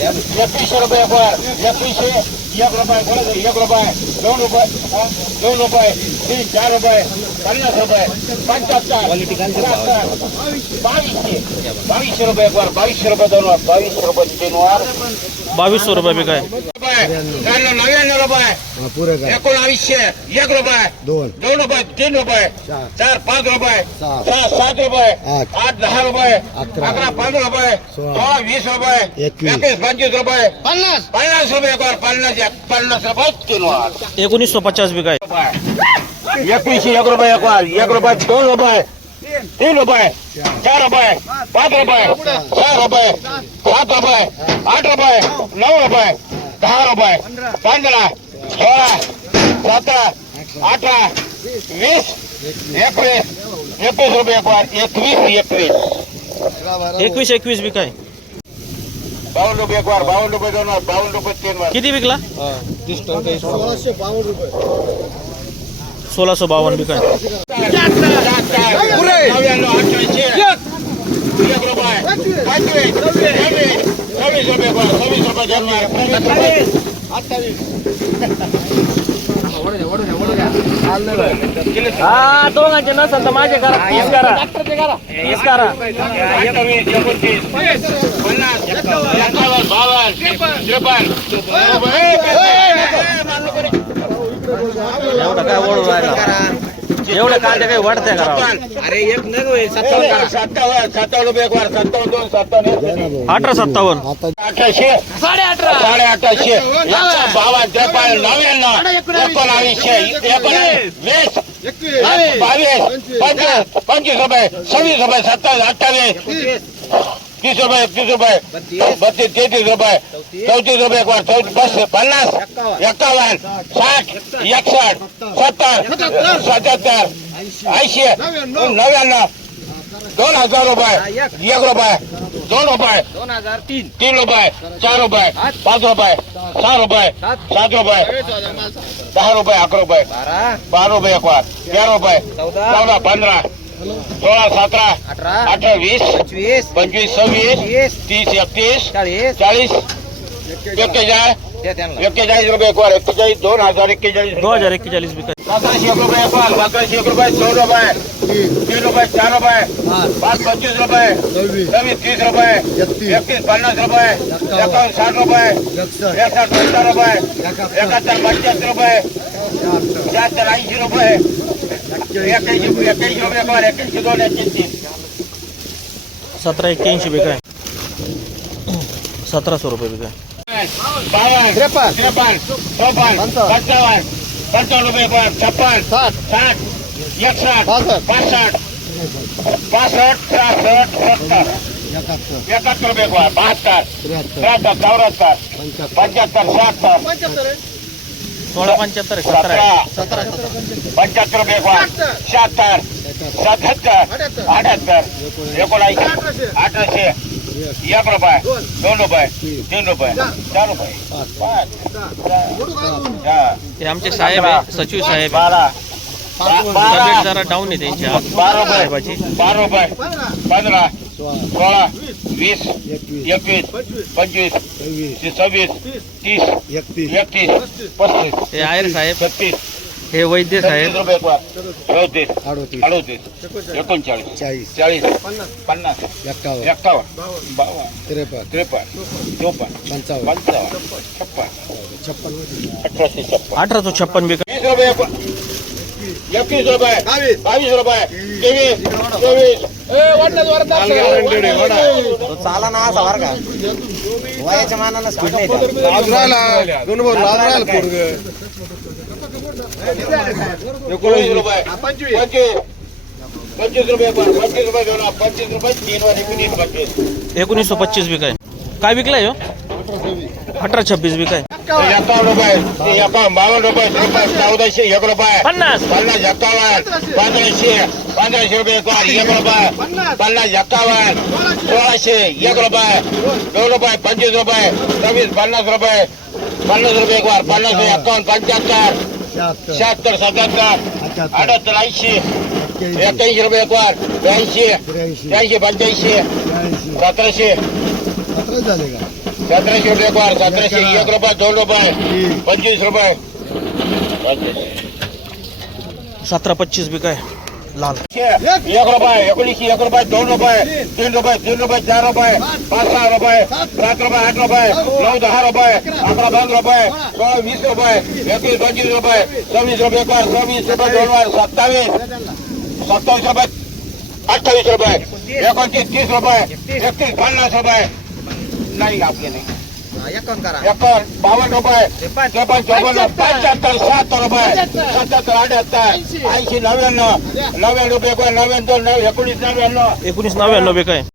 एकवीसशे रुपये एक वर एकवीसशे एक रुपये कोणाचं एक रुपये दोन रुपये हा? दोन रुपये तीन चार रुपये पन्नास रुपये पंच्याहत्तर त्र्याहत्तर बावीसशे बावीसशे रुपये एक बावीसशे रुपये दोन वर बावीसशे रुपये तीन वर बावीसशे रुपये बी काय नव्याण्णव रुपये एकोणावीसशे एक रुपये दोन दोन रुपये तीन रुपये चार. पाच रुपये सहा. सहा सात रुपये आठ. दहा रुपये अकरा. पंधरा रुपये सोळा. सोळा वीस रुपये एकवीस. पंचवीस रुपये. पन्नास. पन्नास रुपये एक पन्नास एक पन्नास रुपये. तीन वर एकोणीसशे पचास बी एकवीसशे एक रुपये एक वर एक रुपये दोन रुपये. तीन रुपये. चार रुपये. पाच रुपये. सहा रुपये. सात रुपये. आठ रुपये. नऊ रुपये. दहा रुपये. पंधरा. सोळा. सतरा. अठरा. वीस. एकवीस. एकवीस रुपये एक वर एकवीस एकवीस. एकवीस एकवीस बी काय? बावन्न रुपये एक वर बावन्न रुपये दोन वर बावन्न रुपये तीन वर किती विकला सोळाशे बावन्न रुपये सोळाशे बावन्न बी काय नव्याण्णव अठ्ठ्याऐंशी एक रुपये पंचवीस सव्वीस सव्वीस रुपये हा दोघांचे नसेल तर माझे करा तीस करा. तीस करा. एवढं काय ओढू राहिला? एवढं कांदे काही वाढते करा सत्तावन्न सत्तावन्न रुपये एक वर सत्तावन्न दोन सत्तावन्न अठरा सत्तावन्न. अठराशे साडे अठरा साडे अठराशे बावन्न त्रेपन्न नव्याण्णव. एकोणावीसशे एकोणीस वीस बावीस पंचवीस पंचवीस रुपये सव्वीस रुपये सत्तावीस अठ्ठावीस. तीस रुपये तीस रुपये बत्तीस तेहतीस रुपये चौतीस रुपये एक वर चौतीस पस्तीस पन्नास एक्कावन्न साठ एकसष्ट सत्तर सत्याहत्तर ऐंशी नव्याण्णव दोन हजार रुपये एक रुपये दोन रुपये दोन हजार तीन तीन रुपये चार रुपये पाच रुपये सहा रुपये सात रुपये दहा रुपये अकरा रुपये बारा बारा रुपये एक वार तेरा रुपये चौदा चौदा पंधरा सोळा सतरा अठरा वीस पंचवीस पंचवीस सव्वीस तीस तीस एकतीस चाळीस चाळीस एक्केचाळीस एक्केचाळीस रुपये एक वार एक्केचाळीस दोन हज़ार एक्केचाळीस दोन हज़ार एक्केचाळीस सतराशे एक रुपये एक वार सतराशे एक रुपये दोन रुपये तीन रुपये चार रुपये पाच पंचवीस रुपये सव्वीस तीस रुपये एकतीस पन्नास रुपये एकावन्न साठ रुपये एकसष्ट सत्तर रुपये एकाहत्तर पंच्याहत्तर रुपये शहात्तर ऐंशी रुपये दोन एक्क्याऐंशी बी काय सतराशे रुपये रुपये छप्पन साठ साठ एकसष्ट पासष्ट. पासष्ट सहासष्ट सत्तर एकाहत्तर रुपये बहात्तर सोळा पंच्याहत्तर सतरा. पंच्याहत्तर शहात्तर. सत्याहत्तर. अठ्याहत्तर. एकोणऐंशी. अठराशे. एक रुपये. दोन. रुपये. तीन रुपये. चार रुपये. हे आमचे साहेब आहे सचिव साहेब. बारा. जरा डाऊन आहे त्यांची. बारा रुपये. बारा रुपये. पंधरा. सोळा वीस एकवीस एकवीस पंचवीस सव्वीस तीस, सव्वीस तीस एकतीस एकतीस पस्तीस हे आयर साहेब. छत्तीस हे वैद्य साहेब. चौतीस अडोतीस. अडोतीस एकोणचाळीस चाळीस. चाळीस पन्नास. एक्कावन्न. एक्कावन्न बावन्न. त्रेपन्न. त्रेपन्न चोपन्न पंचावन्न. पंचावन्न छप्पन छप्पन अठराशे छप्पन अठराशे छप्पन बी वीस रुपये एकवीस रुपये. बावीस. रुपये. तेवीस चोवीस तो चाला ना असा वर का. वयाच्या मानानं स्पीड नाही त्याला. एकोणीस रुपये. पंचवीस. पंचवीस. रुपये पण. पंचवीस रुपये घेऊन पंचवीस रुपये तीन वर एकोणीस पंचवीस एकोणीसशे पच्चीस बी काय? काय विकलाय हो? अठरा छब्बीस बी काय? एकावन्न रुपये एकावन्न बावन्न रुपये त्रेपन्न चौदाशे एक रुपये पन्नास. पन्नास एक्कावन्न पंधराशे. पंधराशे रुपये एक रुपये. पन्नास. एक्कावन्न सोळाशे. एक रुपये. दोन रुपये. पंचवीस रुपये. सव्वीस. पन्नास रुपये. पन्नास रुपये एक वर पन्नास एक्कावन्न पंच्याहत्तर. शहात्तर सत्याहत्तर. अठ्याहत्तर. ऐंशी. एक्क्याऐंशी. रुपये एक वर ब्याऐंशी. त्र्याऐंशी पंच्याऐंशी. सतराशे. सतरा झाले का? सतराशे रुपये पार सतराशे एक रुपये दोन रुपये पंचवीस रुपये सतरा पच्चीस बी काय लाल एक रुपये एकोणीसशे एक रुपये दोन रुपये तीन रुपये तीन रुपये चार रुपये पाच सहा रुपये सात रुपये आठ रुपये नऊ दहा रुपये अकरा दोन रुपये सोळा वीस रुपये एकवीस पंचवीस रुपये सव्वीस रुपये पार सव्वीस रुपये दोन वर सत्तावीस सत्तावीस रुपये अठ्ठावीस रुपये एकोणतीस तीस रुपये एकतीस पन्नास रुपये નહીં આપીએ નહીં. એકર બાવન રૂપિયા. ત્રેપન ચોપન પંચોતેર. સાત રૂપિયા. સત્તર અઢાર એસી નવ્યાણું નવ્યાણું રૂપિયા કોઈ નવ્યાણું એકવીસ નવ્યાણું એકવીસ નવ્યાણું કઈ.